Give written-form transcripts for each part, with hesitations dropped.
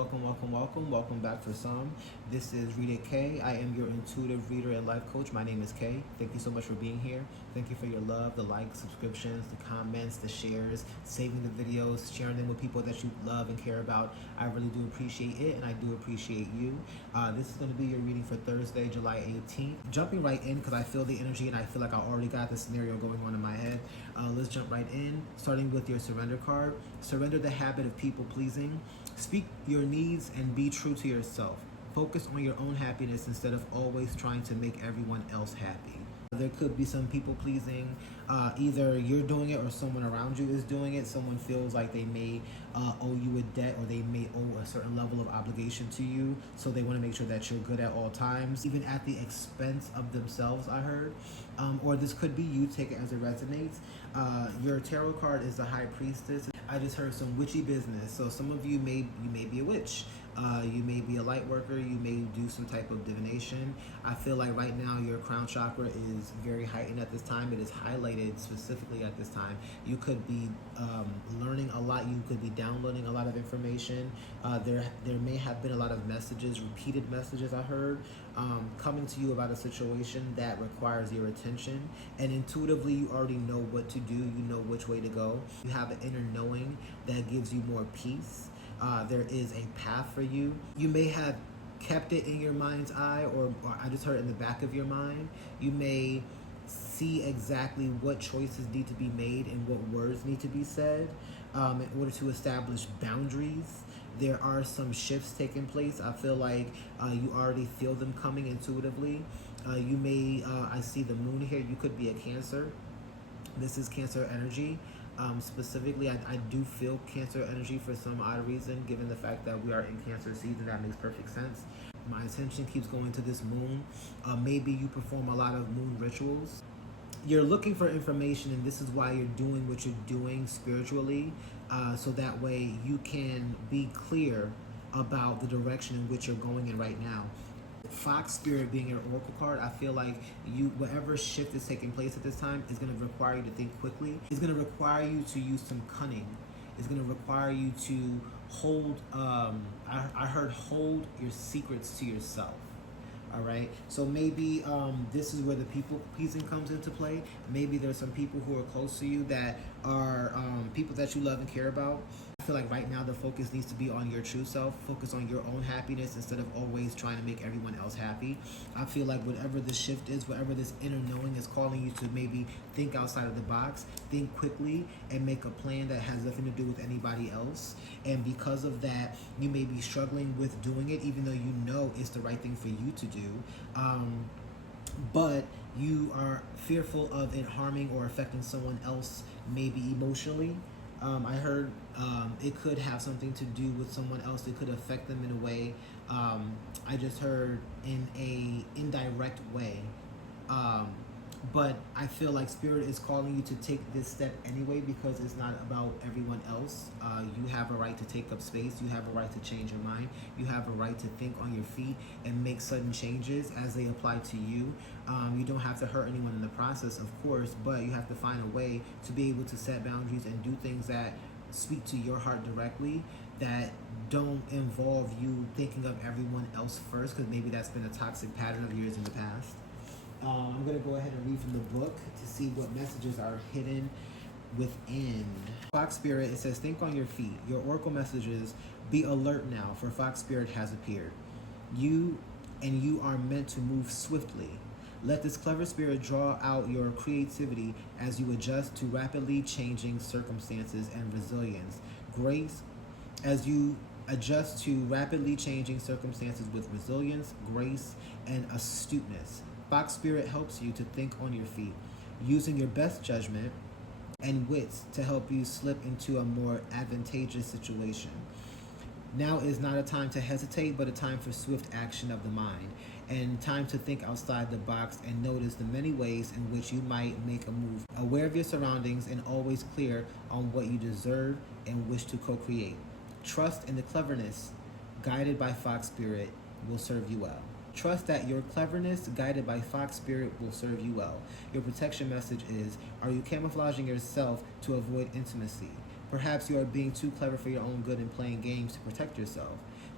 welcome back for some. This is Rita K. I am your intuitive reader and life coach. My name is Kay. Thank you so much for being here. Thank you for your love, the likes, subscriptions, the comments, the shares, saving the videos, sharing them with people that you love and care about. I really do appreciate it, and I do appreciate you. This is going to be your reading for Thursday, July 18th. Jumping right in because I feel the energy and I feel like I already got the scenario going on in my head. Let's jump right in, starting with your surrender card. Surrender the habit of people pleasing. Speak your needs and be true to yourself. Focus on your own happiness instead of always trying to make everyone else happy. There could be some people pleasing. Either you're doing it or someone around you is doing it. Someone feels like they may owe you a debt, or they may owe a certain level of obligation to you. So they want to make sure that you're good at all times, even at the expense of themselves, I heard. Or this could be you, take it as it resonates. Your tarot card is the High Priestess. I just heard some witchy business. So some of you may be a witch. You may be a light worker. You may do some type of divination. I feel like right now your crown chakra is very heightened at this time. It is highlighted specifically at this time. You could be learning a lot. You could be downloading a lot of information. There may have been a lot of messages, repeated messages I heard, coming to you about a situation that requires your attention. And intuitively, you already know what to do. You know which way to go. You have an inner knowing that gives you more peace. There is a path for you. You may have kept it in your mind's eye, or I just heard it in the back of your mind. You may see exactly what choices need to be made and what words need to be said in order to establish boundaries. There are some shifts taking place. I feel like you already feel them coming intuitively. You may, I see the moon here. You could be a Cancer. This is Cancer energy. Specifically, I do feel Cancer energy for some odd reason, given the fact that we are in Cancer season. That makes perfect sense. My attention keeps going to this moon. Maybe you perform a lot of moon rituals. You're looking for information, and this is why you're doing what you're doing spiritually, so that way you can be clear about the direction in which you're going in right now. Fox Spirit being your oracle card, I feel like whatever shift is taking place at this time is going to require you to think quickly. It's going to require you to use some cunning. It's going to require you to hold, I heard hold your secrets to yourself. All right, so maybe this is where the people pleasing comes into play. Maybe there's some people who are close to you that are people that you love and care about. I feel like right now the focus needs to be on your true self. Focus on your own happiness instead of always trying to make everyone else happy. I feel like whatever the shift is, whatever this inner knowing is calling you to maybe think outside of the box, think quickly, and make a plan that has nothing to do with anybody else. And because of that, you may be struggling with doing it, even though you know it's the right thing for you to do. But you are fearful of it harming or affecting someone else, maybe emotionally. I heard it could have something to do with someone else. It could affect them in a way. I just heard in a indirect way. But I feel like Spirit is calling you to take this step anyway, because it's not about everyone else. You have a right to take up space. You have a right to change your mind. You have a right to think on your feet and make sudden changes as they apply to you. You don't have to hurt anyone in the process, of course, but you have to find a way to be able to set boundaries and do things that speak to your heart directly, that don't involve you thinking of everyone else first, because maybe that's been a toxic pattern of yours in the past. I'm going to go ahead and read from the book to see what messages are hidden within. Fox Spirit, it says, think on your feet. Your oracle messages, be alert now, for Fox Spirit has appeared. You are meant to move swiftly. Let this clever spirit draw out your creativity as you adjust to rapidly changing circumstances and resilience. Grace, as you adjust to rapidly changing circumstances with resilience, grace, and astuteness. Fox Spirit helps you to think on your feet, using your best judgment and wits to help you slip into a more advantageous situation. Now is not a time to hesitate, but a time for swift action of the mind, and time to think outside the box and notice the many ways in which you might make a move. Aware of your surroundings and always clear on what you deserve and wish to co-create. Trust in the cleverness guided by Fox Spirit will serve you well. Trust that your cleverness, guided by Fox Spirit, will serve you well. Your protection message is, are you camouflaging yourself to avoid intimacy? Perhaps you are being too clever for your own good and playing games to protect yourself.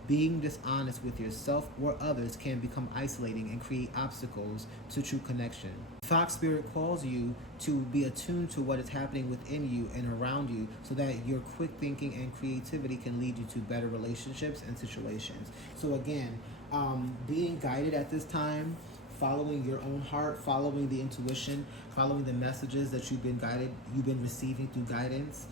Being dishonest with yourself or others can become isolating and create obstacles to true connection. Fox Spirit calls you to be attuned to what is happening within you and around you so that your quick thinking and creativity can lead you to better relationships and situations. So again, being guided at this time, following your own heart, following the intuition, following the messages that you've been receiving through guidance,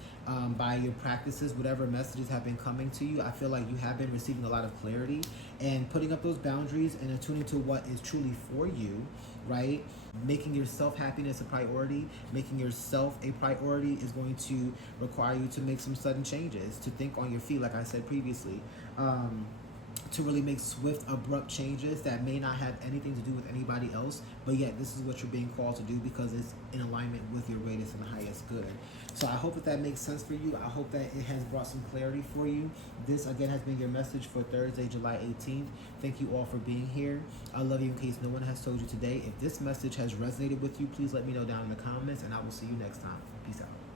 by your practices, whatever messages have been coming to you. I feel like you have been receiving a lot of clarity and putting up those boundaries and attuning to what is truly for you, right? Making your self-happiness a priority, making yourself a priority is going to require you to make some sudden changes, to think on your feet, like I said previously. To really make swift, abrupt changes that may not have anything to do with anybody else, but yet this is what you're being called to do because it's in alignment with your greatest and highest good. So I hope that makes sense for you. I hope that it has brought some clarity for you. This, again, has been your message for Thursday, July 18th. Thank you all for being here. I love you in case no one has told you today. If this message has resonated with you, please let me know down in the comments, and I will see you next time. Peace out.